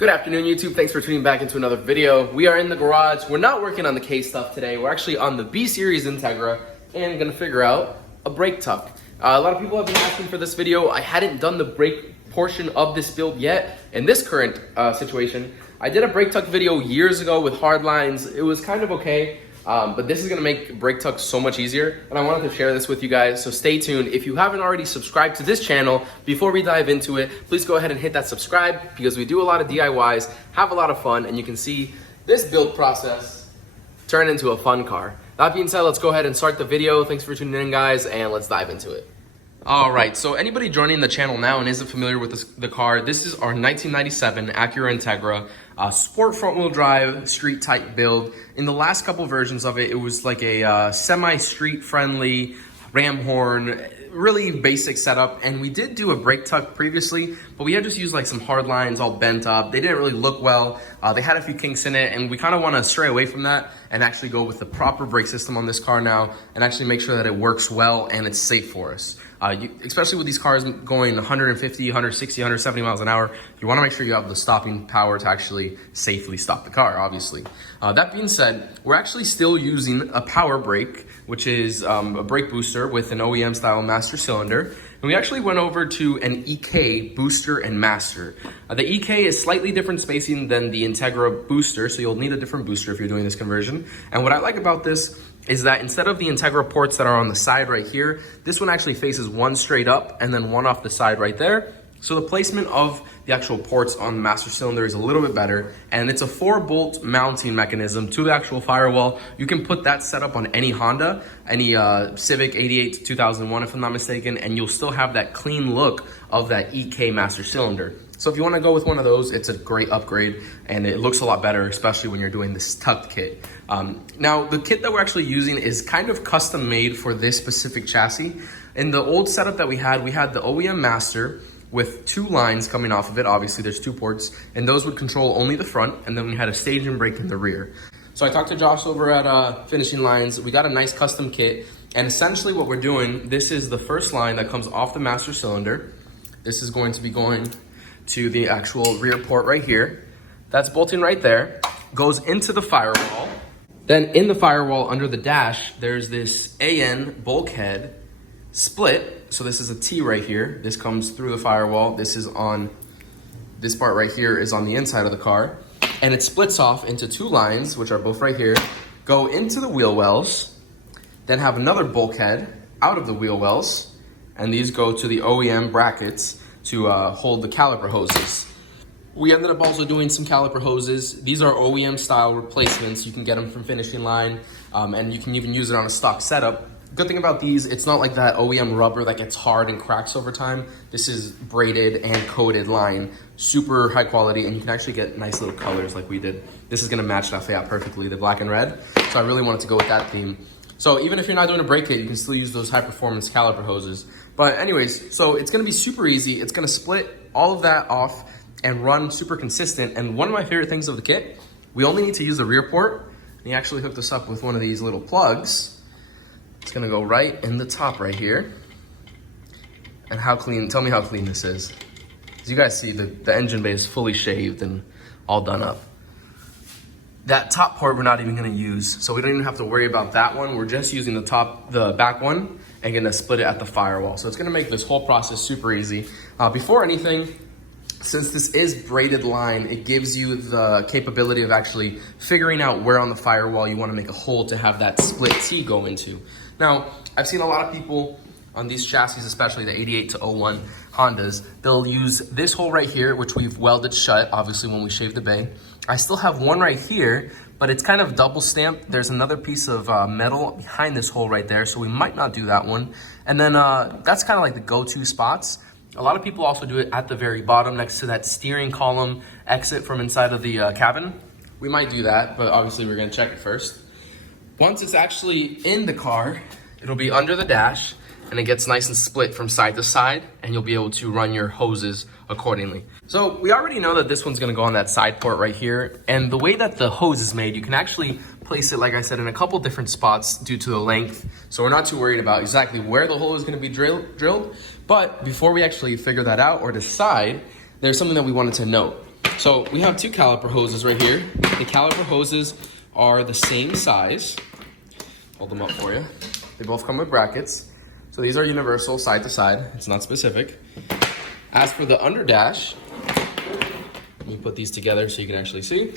Good afternoon, YouTube. Thanks for tuning back into another video. We are in the garage. We're not working on the K stuff today. We're actually on the B series Integra and gonna figure out a brake tuck. A lot of people have been asking for this video. I hadn't done the brake portion of this build yet. In this current situation, I did a brake tuck video years ago with hard lines. It was kind of okay. But this is gonna make brake tucks so much easier, and I wanted to share this with you guys, so stay tuned. If you haven't already subscribed to this channel, before we dive into it, please go ahead and hit that subscribe, because we do a lot of DIYs, have a lot of fun, and you can see this build process turn into a fun car. That being said, let's go ahead and start the video. Thanks for tuning in, guys, and let's dive into it. All right, so anybody joining the channel now and isn't familiar with the car, this is our 1997 Acura Integra, sport front-wheel drive, street type build. In the last couple versions of it, it was like a semi-street friendly ram horn, really basic setup. And we did do a brake tuck previously, but we had just used like some hard lines all bent up. They didn't really look well. They had a few kinks in it, and we kind of want to stray away from that and actually go with the proper brake system on this car now and actually make sure that it works well and it's safe for us. Especially with these cars going 150, 160, 170 miles an hour, you want to make sure you have the stopping power to actually safely stop the car, obviously. That being said, we're actually still using a power brake, which is a brake booster with an OEM style master cylinder. And we actually went over to an EK booster and master. The EK is slightly different spacing than the Integra booster, so you'll need a different booster if you're doing this conversion. And what I like about this is that instead of the Integra ports that are on the side right here, this one actually faces one straight up and then one off the side right there. So the placement of the actual ports on the master cylinder is a little bit better, and it's a 4-bolt mounting mechanism to the actual firewall. You can put that setup on any Honda, any Civic 88 to 2001 if I'm not mistaken, and you'll still have that clean look of that EK master cylinder. So if you want to go with one of those, it's a great upgrade, and it looks a lot better, especially when you're doing this tucked kit. Now, the kit that we're actually using is kind of custom made for this specific chassis. In the old setup that we had the OEM master with 2 lines coming off of it. Obviously, there's 2 ports, and those would control only the front, and then we had a stage and brake in the rear. So I talked to Josh over at Finishing Lines. We got a nice custom kit, and essentially what we're doing, this is the first line that comes off the master cylinder. This is going to be going to the actual rear port right here. That's bolting right there, goes into the firewall. Then in the firewall under the dash, there's this AN bulkhead split. So this is a T right here. This comes through the firewall. This part right here is on the inside of the car. And it splits off into 2 lines, which are both right here, go into the wheel wells, then have another bulkhead out of the wheel wells, and these go to the OEM brackets to hold the caliper hoses. We ended up also doing some caliper hoses. These are OEM style replacements. You can get them from Finishing Line, and you can even use it on a stock setup. Good thing about these, it's not like that OEM rubber that gets hard and cracks over time. This is braided and coated line, super high quality, and you can actually get nice little colors like we did. This is gonna match Lafayette perfectly, the black and red. So I really wanted to go with that theme. So even if you're not doing a brake kit, you can still use those high performance caliper hoses. But anyways, so it's gonna be super easy. It's gonna split all of that off and run super consistent. And one of my favorite things of the kit, we only need to use the rear port. And you actually hook this up with one of these little plugs. It's gonna go right in the top right here. And how clean, tell me how clean this is. As you guys see, the engine bay is fully shaved and all done up. That top port we're not even gonna use, so we don't even have to worry about that one. We're just using the back one and gonna split it at the firewall. So it's gonna make this whole process super easy. Before anything, since this is braided line, it gives you the capability of actually figuring out where on the firewall you want to make a hole to have that split T go into. Now, I've seen a lot of people on these chassis, especially the 88 to 01 Hondas, they'll use this hole right here, which we've welded shut, obviously when we shave the bay. I still have one right here, but it's kind of double stamped. There's another piece of metal behind this hole right there, so we might not do that one. And then that's kind of like the go-to spots. A lot of people also do it at the very bottom next to that steering column exit from inside of the cabin. We might do that, but obviously we're gonna check it first. Once it's actually in the car, it'll be under the dash, and it gets nice and split from side to side, and you'll be able to run your hoses accordingly. So we already know that this one's gonna go on that side port right here, and the way that the hose is made, you can actually place it, like I said, in a couple different spots due to the length. So we're not too worried about exactly where the hole is gonna be drilled. But before we actually figure that out or decide, there's something that we wanted to note. So we have two caliper hoses right here. The caliper hoses are the same size. Hold them up for you. They both come with brackets. So these are universal side to side. It's not specific. As for the underdash, let me put these together so you can actually see.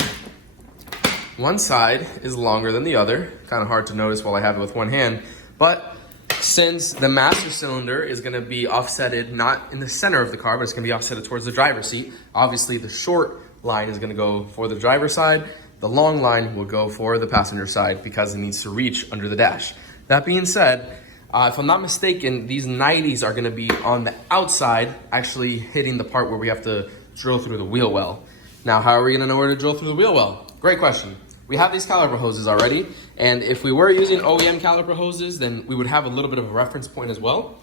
One side is longer than the other. Kind of hard to notice while I have it with one hand. But since the master cylinder is going to be offsetted not in the center of the car, but it's going to be offsetted towards the driver's seat, obviously the short line is going to go for the driver's side. The long line will go for the passenger side because it needs to reach under the dash. That being said, if I'm not mistaken, these 90s are going to be on the outside, actually hitting the part where we have to drill through the wheel well. Now, how are we going to know where to drill through the wheel well? Great question. We have these caliper hoses already, and if we were using OEM caliper hoses, then we would have a little bit of a reference point as well.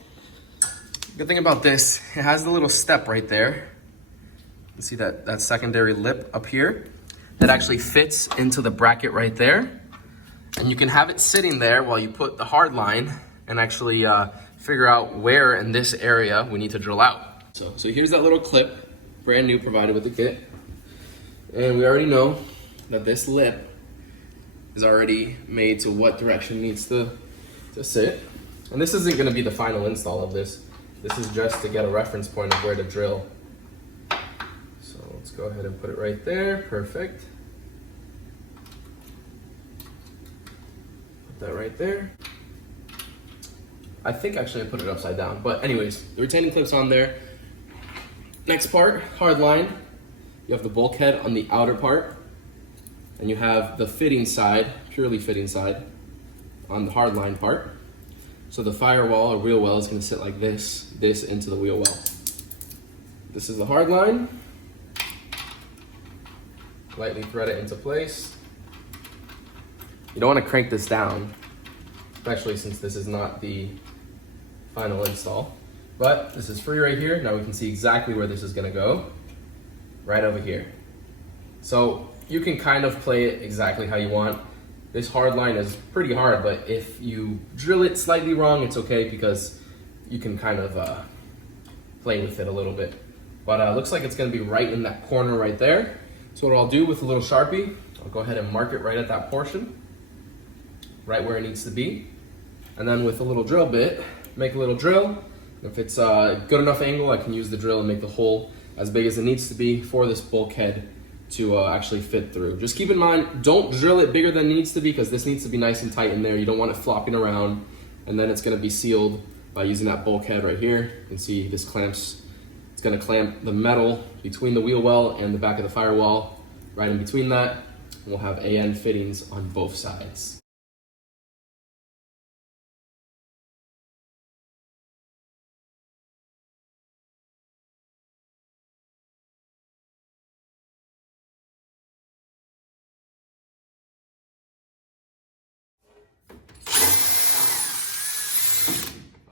Good thing about this, it has the little step right there. You can see that secondary lip up here that actually fits into the bracket right there. And you can have it sitting there while you put the hard line and actually figure out where in this area we need to drill out. So here's that little clip, brand new, provided with the kit. And we already know that this lip is already made to what direction it needs to sit. And this isn't gonna be the final install of this. This is just to get a reference point of where to drill. So let's go ahead and put it right there, perfect. Put that right there. I think actually I put it upside down, but anyways, the retaining clip's on there. Next part, hard line. You have the bulkhead on the outer part, and you have the fitting side, purely fitting side, on the hard line part. So the firewall or wheel well is gonna sit like this into the wheel well. This is the hard line. Lightly thread it into place. You don't wanna crank this down, especially since this is not the final install. But this is free right here. Now we can see exactly where this is gonna go, right over here. So you can kind of play it exactly how you want. This hard line is pretty hard, but if you drill it slightly wrong, it's okay because you can kind of play with it a little bit. But looks like it's gonna be right in that corner right there. So what I'll do with a little Sharpie, I'll go ahead and mark it right at that portion, right where it needs to be. And then with a little drill bit, make a little drill. If it's a good enough angle, I can use the drill and make the hole as big as it needs to be for this bulkhead to actually fit through. Just keep in mind, don't drill it bigger than it needs to be because this needs to be nice and tight in there. You don't want it flopping around, and then it's gonna be sealed by using that bulkhead right here. You can see this clamps, it's gonna clamp the metal between the wheel well and the back of the firewall, right in between that. And we'll have AN fittings on both sides.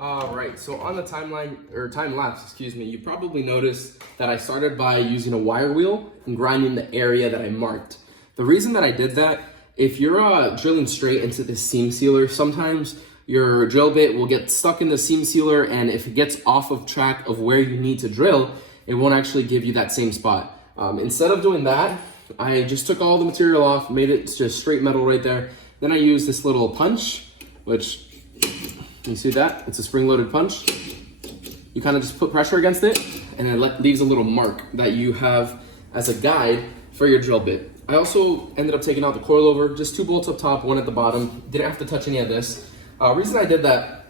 All right, so on the timeline, or time lapse, excuse me, you probably noticed that I started by using a wire wheel and grinding the area that I marked. The reason that I did that, if you're drilling straight into the seam sealer, sometimes your drill bit will get stuck in the seam sealer, and if it gets off of track of where you need to drill, it won't actually give you that same spot. Instead of doing that, I just took all the material off, made it just straight metal right there. Then I used this little punch, which, you see that? It's a spring-loaded punch. You kind of just put pressure against it, and it leaves a little mark that you have as a guide for your drill bit. I also ended up taking out the coilover, just 2 bolts up top, 1 at the bottom. Didn't have to touch any of this. Reason I did that,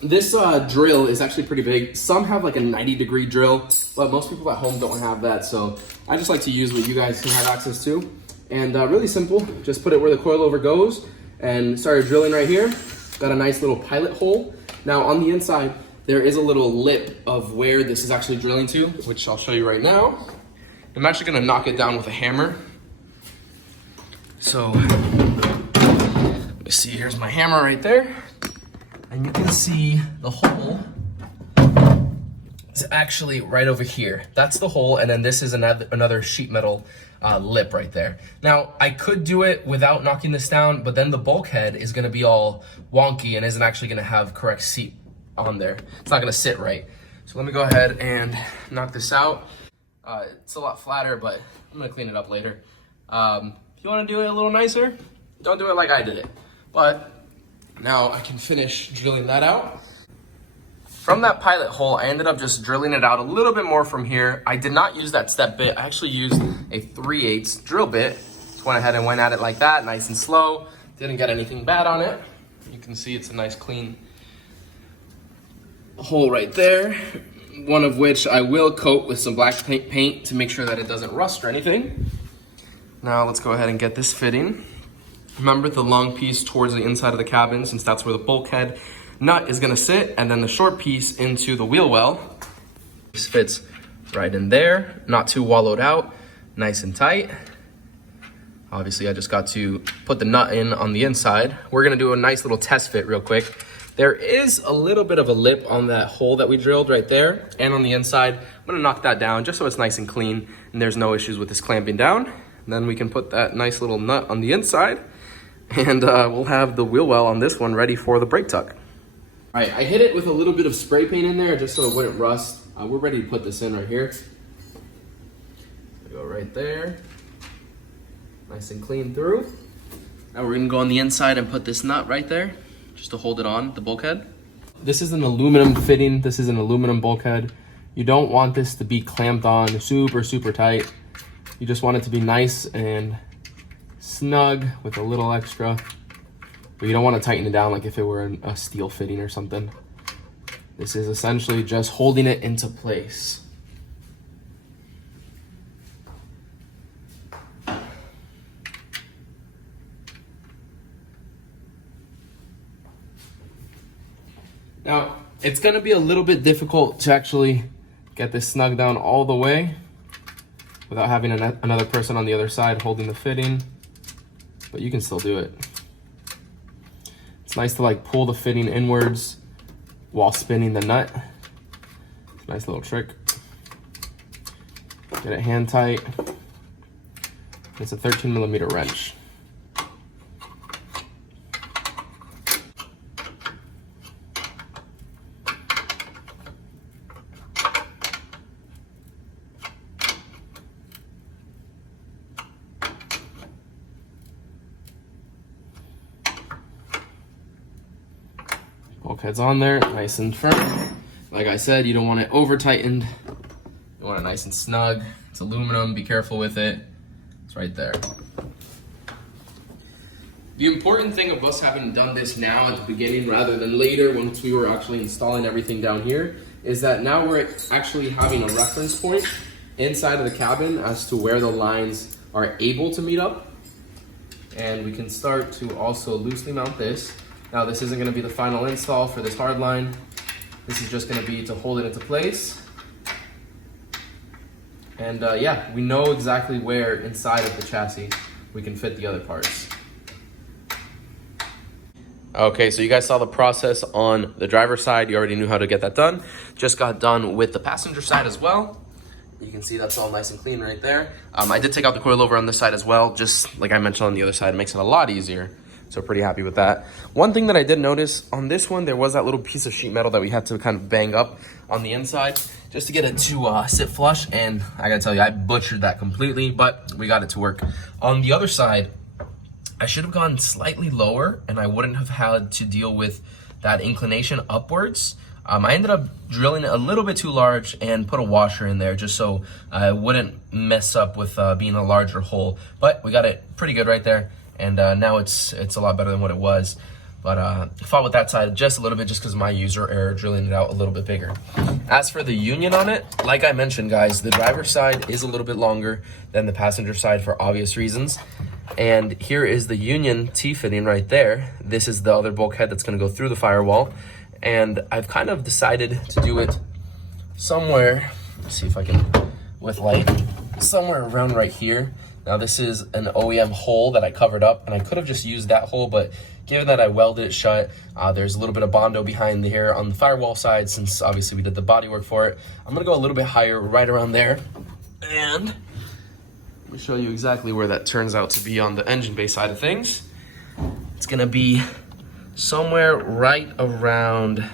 this drill is actually pretty big. Some have like a 90-degree drill, but most people at home don't have that. So I just like to use what you guys can have access to. And really simple, just put it where the coilover goes and started drilling right here. Got a nice little pilot hole. Now on the inside, there is a little lip of where this is actually drilling to, which I'll show you right now. I'm actually gonna knock it down with a hammer. So, let me see, here's my hammer right there. And you can see the hole is actually right over here. That's the hole, and then this is another sheet metal lip right there. Now, I could do it without knocking this down, but then the bulkhead is gonna be all wonky and isn't actually gonna have correct seat on there. It's not gonna sit right. So let me go ahead and knock this out. It's a lot flatter, but I'm gonna clean it up later. If you wanna do it a little nicer, don't do it like I did it. But now I can finish drilling that out. From that pilot hole, I ended up just drilling it out a little bit more from here. I did not use that step bit. I actually used a 3/8 drill bit. Just went ahead and went at it like that, nice and slow. Didn't get anything bad on it. You can see it's a nice clean hole right there. One of which I will coat with some black paint to make sure that it doesn't rust or anything. Now let's go ahead and get this fitting. Remember the long piece towards the inside of the cabin, since that's where the bulkhead nut is gonna sit, and then the short piece into the wheel well. This fits right in there, not too wallowed out, nice and tight. Obviously I just got to put the nut in on the inside. We're gonna do a nice little test fit real quick. There is a little bit of a lip on that hole that we drilled right there, and on the inside. I'm gonna knock that down just so it's nice and clean and there's no issues with this clamping down. And then we can put that nice little nut on the inside, and we'll have the wheel well on this one ready for the brake tuck. All right, I hit it with a little bit of spray paint in there just so it wouldn't rust. We're ready to put this in right here. Go right there. Nice and clean through. Now we're gonna go on the inside and put this nut right there, just to hold it on the bulkhead. This is an aluminum fitting. This is an aluminum bulkhead. You don't want this to be clamped on super, super tight. You just want it to be nice and snug with a little extra. But you don't want to tighten it down like if it were a steel fitting or something. This is essentially just holding it into place. Now, it's gonna be a little bit difficult to actually get this snug down all the way without having another person on the other side holding the fitting, but you can still do it. It's nice to like pull the fitting inwards while spinning the nut. It's a nice little trick. Get it hand tight. It's a 13mm wrench. Bulkhead's on there, nice and firm. Like I said, you don't want it over tightened. You want it nice and snug. It's aluminum, be careful with it. It's right there. The important thing of us having done this now at the beginning rather than later once we were actually installing everything down here is that now we're actually having a reference point inside of the cabin as to where the lines are able to meet up. And we can start to also loosely mount this. Now this isn't gonna be the final install for this hard line. This is just gonna be to hold it into place. And yeah, we know exactly where inside of the chassis we can fit the other parts. Okay, so you guys saw the process on the driver's side. You already knew how to get that done. Just got done with the passenger side as well. You can see that's all nice and clean right there. I did take out the coilover on this side as well, just like I mentioned on the other side. It makes it a lot easier. So pretty happy with that. One thing that I did notice on this one, there was that little piece of sheet metal that we had to kind of bang up on the inside just to get it to sit flush. And I gotta tell you, I butchered that completely, but we got it to work. On the other side, I should have gone slightly lower and I wouldn't have had to deal with that inclination upwards. I ended up drilling it a little bit too large and put a washer in there just so I wouldn't mess up with being a larger hole. But we got it pretty good right there. And now it's a lot better than what it was. But I fought with that side just a little bit just because my user error drilling it out a little bit bigger. As for the union on it, like I mentioned, guys, the driver's side is a little bit longer than the passenger side for obvious reasons. And here is the union T-fitting right there. This is the other bulkhead that's going to go through the firewall. And I've kind of decided to do it somewhere, let's see if I can, with light, somewhere around right here. Now this is an OEM hole that I covered up, and I could have just used that hole, but given that I welded it shut, there's a little bit of Bondo behind here on the firewall side, since obviously we did the body work for it. I'm gonna go a little bit higher right around there, and let me show you exactly where that turns out to be on the engine bay side of things. It's gonna be somewhere right around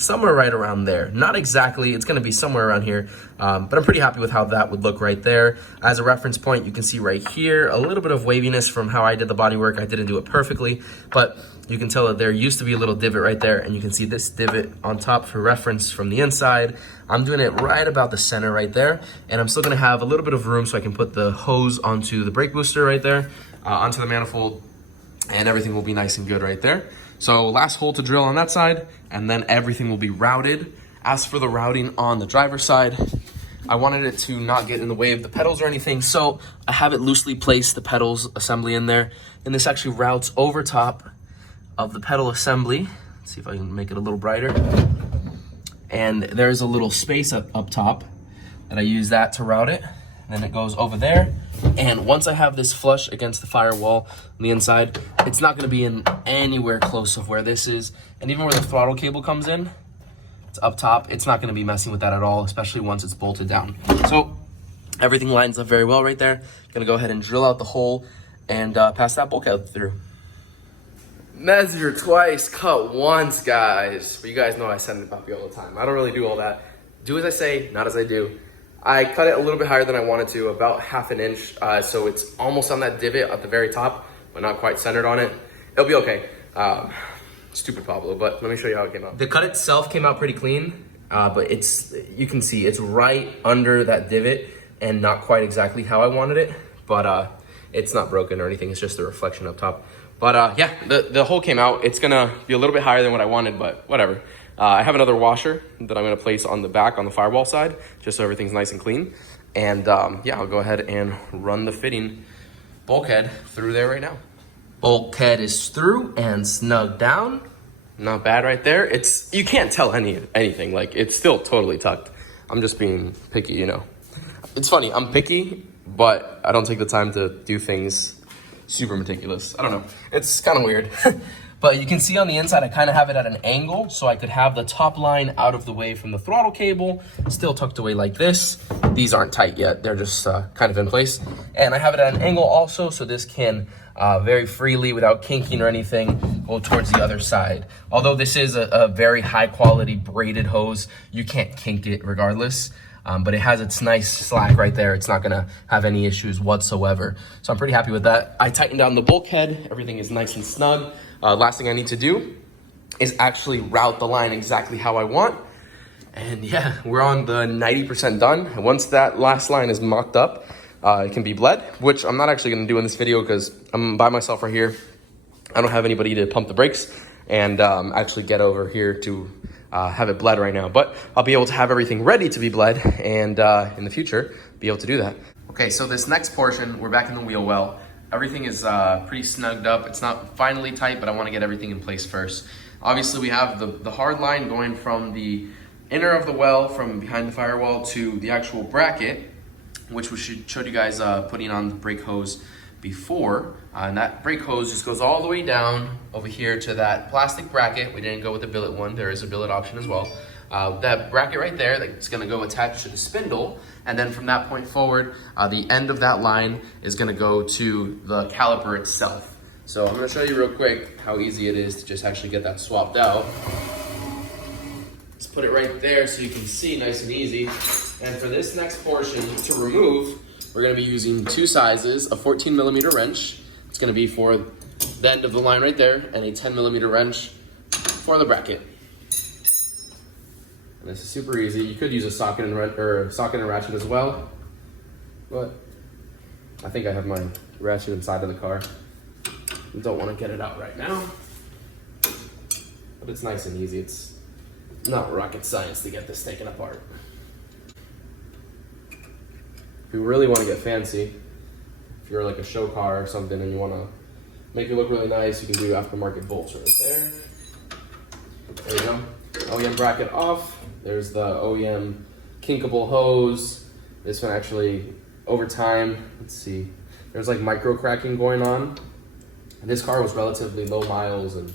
somewhere right around there. Not exactly, it's gonna be somewhere around here, but I'm pretty happy with how that would look right there. As a reference point, you can see right here, a little bit of waviness from how I did the bodywork. I didn't do it perfectly, but you can tell that there used to be a little divot right there, and you can see this divot on top for reference from the inside. I'm doing it right about the center right there, and I'm still gonna have a little bit of room so I can put the hose onto the brake booster right there, onto the manifold, and everything will be nice and good right there. So last hole to drill on that side, and then everything will be routed. As for the routing on the driver's side, I wanted it to not get in the way of the pedals or anything, so I have it loosely placed, the pedals assembly in there, and this actually routes over top of the pedal assembly. Let's see if I can make it a little brighter. And there's a little space up top that I use that to route it. Then it goes over there. And once I have this flush against the firewall on the inside, it's not gonna be in anywhere close of where this is. And even where the throttle cable comes in, it's up top. It's not gonna be messing with that at all, especially once it's bolted down. So everything lines up very well right there. Gonna go ahead and drill out the hole and pass that bulkhead through. Measure twice, cut once, guys. But you guys know I send it puppy all the time. I don't really do all that. Do as I say, not as I do. I cut it a little bit higher than I wanted to, about 1/2 inch. So it's almost on that divot at the very top, but not quite centered on it. It'll be okay. Stupid Pablo, but let me show you how it came out. The cut itself came out pretty clean, but you can see it's right under that divot and not quite exactly how I wanted it, but it's not broken or anything. It's just the reflection up top. But yeah, the hole came out. It's gonna be a little bit higher than what I wanted, but whatever. I have another washer that I'm gonna place on the back on the firewall side, just so everything's nice and clean. And yeah, I'll go ahead and run the fitting bulkhead through there right now. Bulkhead is through and snugged down. Not bad right there. You can't tell anything, like it's still totally tucked. I'm just being picky, you know. It's funny, I'm picky, but I don't take the time to do things super meticulous. I don't know, it's kind of weird. But you can see on the inside, I kind of have it at an angle, so I could have the top line out of the way from the throttle cable, still tucked away like this. These aren't tight yet, they're just kind of in place. And I have it at an angle also, so this can very freely, without kinking or anything, go towards the other side. Although this is a very high quality braided hose, you can't kink it regardless. But it has its nice slack right there. It's not gonna have any issues whatsoever. So I'm pretty happy with that. I tightened down the bulkhead. Everything is nice and snug. Last thing I need to do is actually route the line exactly how I want. And yeah, we're on the 90% done. And once that last line is mocked up, it can be bled, which I'm not actually gonna do in this video because I'm by myself right here. I don't have anybody to pump the brakes and actually get over here to have it bled right now, but I'll be able to have everything ready to be bled and in the future be able to do that. Okay, so this next portion, we're back in the wheel well. Everything is pretty snugged up. It's not finally tight, but I want to get everything in place first. Obviously, we have the hard line going from the inner of the well, from behind the firewall to the actual bracket, which we showed you guys putting on the brake hose before. And that brake hose just goes all the way down over here to that plastic bracket. We didn't go with the billet one. There is a billet option as well. That bracket right there, that's gonna go attached to the spindle. And then from that point forward, the end of that line is gonna go to the caliper itself. So I'm gonna show you real quick how easy it is to just actually get that swapped out. Just put it right there so you can see nice and easy. And for this next portion to remove, we're gonna be using two sizes, a 14mm wrench. It's gonna be for the end of the line right there, and a 10mm wrench for the bracket. And this is super easy. You could use a socket and ratchet as well, but I think I have my ratchet inside of the car. Don't want to get it out right now, but it's nice and easy. It's not rocket science to get this taken apart. If you really want to get fancy, if you're like a show car or something and you want to make it look really nice, you can do aftermarket bolts right there. There you go. OEM bracket off. There's the OEM kinkable hose. This one actually, over time, let's see, there's like micro cracking going on. This car was relatively low miles and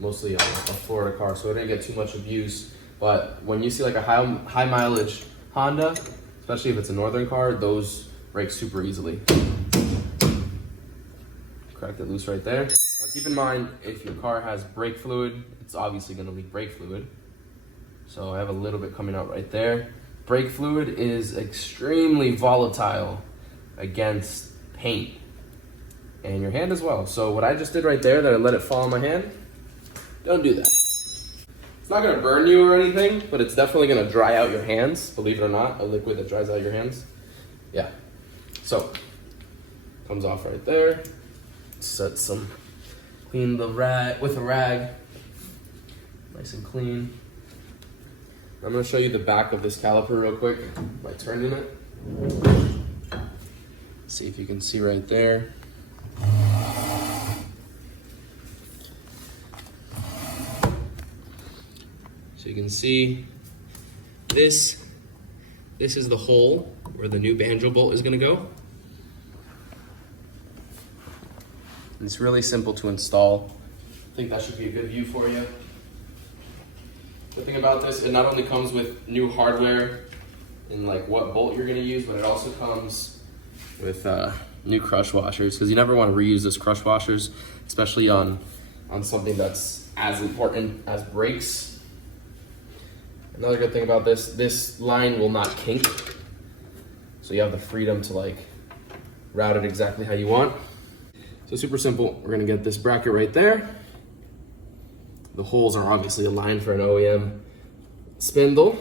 mostly a Florida car, so it didn't get too much abuse. But when you see like a high mileage Honda, especially if it's a northern car, those break super easily. Cracked it loose right there. Now keep in mind, if your car has brake fluid, it's obviously gonna leak brake fluid. So I have a little bit coming out right there. Brake fluid is extremely volatile against paint and your hand as well. So what I just did right there, that I let it fall on my hand, don't do that. It's not gonna burn you or anything, but it's definitely gonna dry out your hands, believe it or not, a liquid that dries out your hands. Yeah, so, comes off right there. Set some, clean the rag, with a rag, nice and clean. I'm gonna show you the back of this caliper real quick by turning it. See if you can see right there. So you can see this is the hole where the new banjo bolt is gonna go. And it's really simple to install. I think that should be a good view for you. The thing about this, it not only comes with new hardware and like what bolt you're gonna use, but it also comes with new crush washers, because you never want to reuse this crush washers, especially on something that's as important as brakes. Another good thing about this line will not kink, so you have the freedom to like route it exactly how you want. So super simple. We're gonna get this bracket right there. The holes are obviously aligned for an OEM spindle.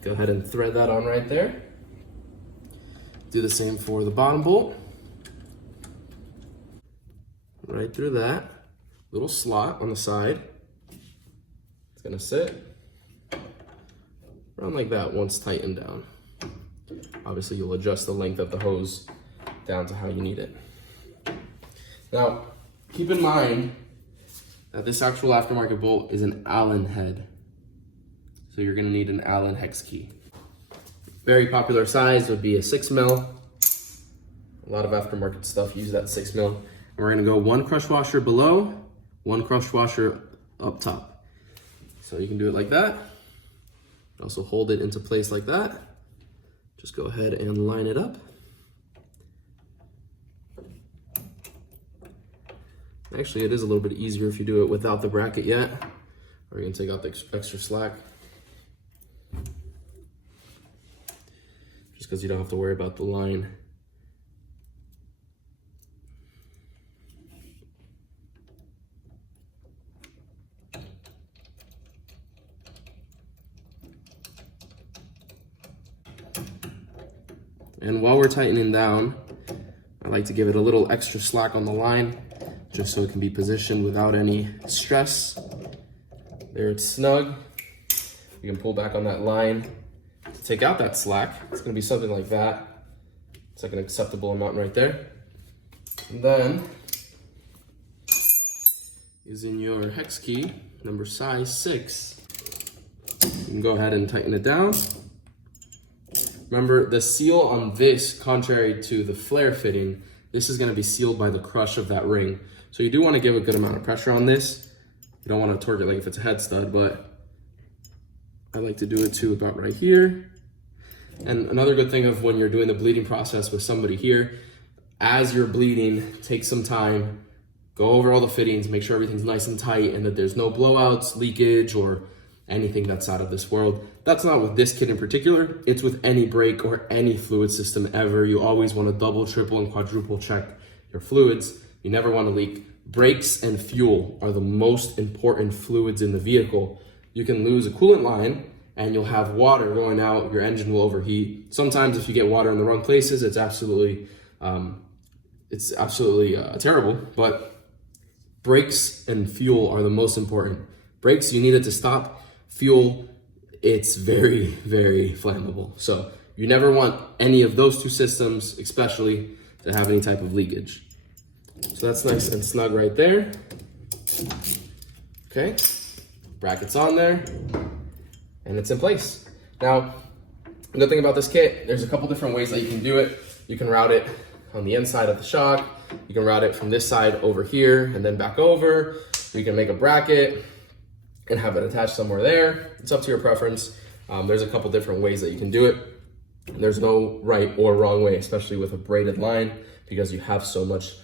Go ahead and thread that on right there. Do the same for the bottom bolt. Right through that little slot on the side. It's gonna sit around like that once tightened down. Obviously you'll adjust the length of the hose down to how you need it. Now, keep in mind that this actual aftermarket bolt is an Allen head. So you're gonna need an Allen hex key. Very popular size would be a 6mm. A lot of aftermarket stuff use that 6mm. And we're gonna go one crush washer below, one crush washer up top. So you can do it like that. Also hold it into place like that. Just go ahead and line it up. Actually, it is a little bit easier if you do it without the bracket yet. We're gonna take out the extra slack. Just because you don't have to worry about the line. And while we're tightening down, I like to give it a little extra slack on the line, just so it can be positioned without any stress. There, it's snug. You can pull back on that line to take out that slack. It's gonna be something like that. It's like an acceptable amount right there. And then, using your hex key, number size 6, you can go ahead and tighten it down. Remember, the seal on this, contrary to the flare fitting, this is gonna be sealed by the crush of that ring. So you do wanna give a good amount of pressure on this. You don't wanna torque it like if it's a head stud, but I like to do it to about right here. And another good thing of when you're doing the bleeding process with somebody here, as you're bleeding, take some time, go over all the fittings, make sure everything's nice and tight and that there's no blowouts, leakage, or anything that's out of this world. That's not with this kit in particular. It's with any brake or any fluid system ever. You always want to double, triple, and quadruple check your fluids. You never want to leak. Brakes and fuel are the most important fluids in the vehicle. You can lose a coolant line and you'll have water going out. Your engine will overheat. Sometimes if you get water in the wrong places, it's absolutely terrible. But brakes and fuel are the most important. Brakes, you need it to stop. Fuel, it's very, very flammable. So you never want any of those two systems, especially, to have any type of leakage. So that's nice and snug right there. Okay, bracket's on there, and it's in place. Now, the good thing about this kit, there's a couple different ways that you can do it. You can route it on the inside of the shock. You can route it from this side over here and then back over. You can make a bracket and have it attached somewhere there. It's up to your preference. There's a couple different ways that you can do it. And there's no right or wrong way, especially with a braided line, because you have so much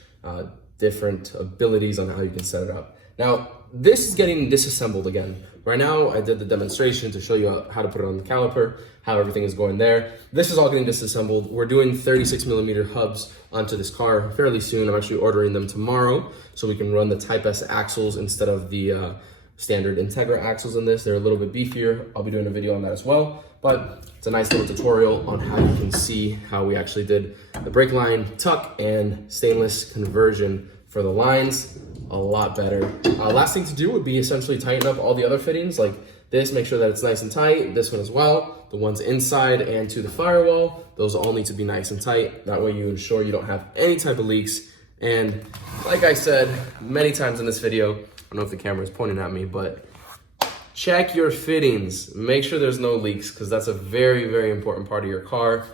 different abilities on how you can set it up. Now, this is getting disassembled again. Right now, I did the demonstration to show you how to put it on the caliper, how everything is going there. This is all getting disassembled. We're doing 36mm hubs onto this car fairly soon. I'm actually ordering them tomorrow so we can run the Type S axles instead of the standard Integra axles in this. They're a little bit beefier. I'll be doing a video on that as well, but it's a nice little tutorial on how you can see how we actually did the brake line tuck and stainless conversion for the lines. A lot better. Last thing to do would be essentially tighten up all the other fittings like this, make sure that it's nice and tight. This one as well, the ones inside and to the firewall, those all need to be nice and tight. That way you ensure you don't have any type of leaks. And like I said many times in this video, I don't know if the camera is pointing at me, but check your fittings. Make sure there's no leaks because that's a very, very important part of your car.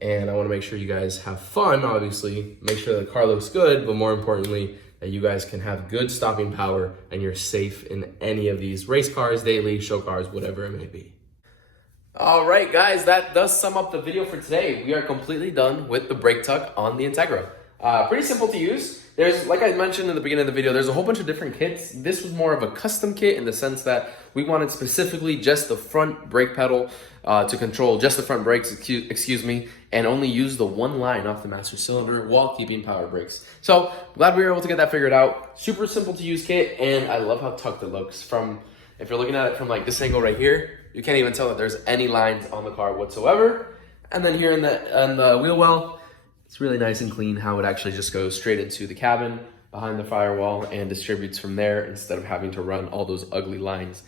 And I want to make sure you guys have fun, obviously. Make sure the car looks good, but more importantly, that you guys can have good stopping power and you're safe in any of these race cars, daily, show cars, whatever it may be. All right, guys, that does sum up the video for today. We are completely done with the brake tuck on the Integra. Pretty simple to use. There's, like I mentioned in the beginning of the video, there's a whole bunch of different kits. This was more of a custom kit in the sense that we wanted specifically just the front brake pedal to control just the front brakes, excuse me, and only use the one line off the master cylinder while keeping power brakes. So glad we were able to get that figured out. Super simple to use kit, and I love how tucked it looks. From, if you're looking at it from like this angle right here, you can't even tell that there's any lines on the car whatsoever. And then here in the wheel well, it's really nice and clean how it actually just goes straight into the cabin behind the firewall and distributes from there instead of having to run all those ugly lines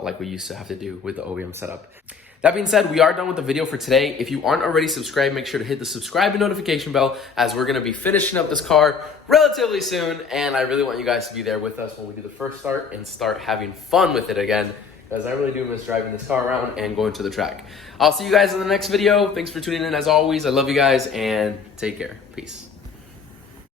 like we used to have to do with the OEM setup. That being said, we are done with the video for today. If you aren't already subscribed, make sure to hit the subscribe and notification bell as we're gonna be finishing up this car relatively soon. And I really want you guys to be there with us when we do the first start and start having fun with it again, because I really do miss driving this car around and going to the track. I'll see you guys in the next video. Thanks for tuning in as always. I love you guys and take care. Peace.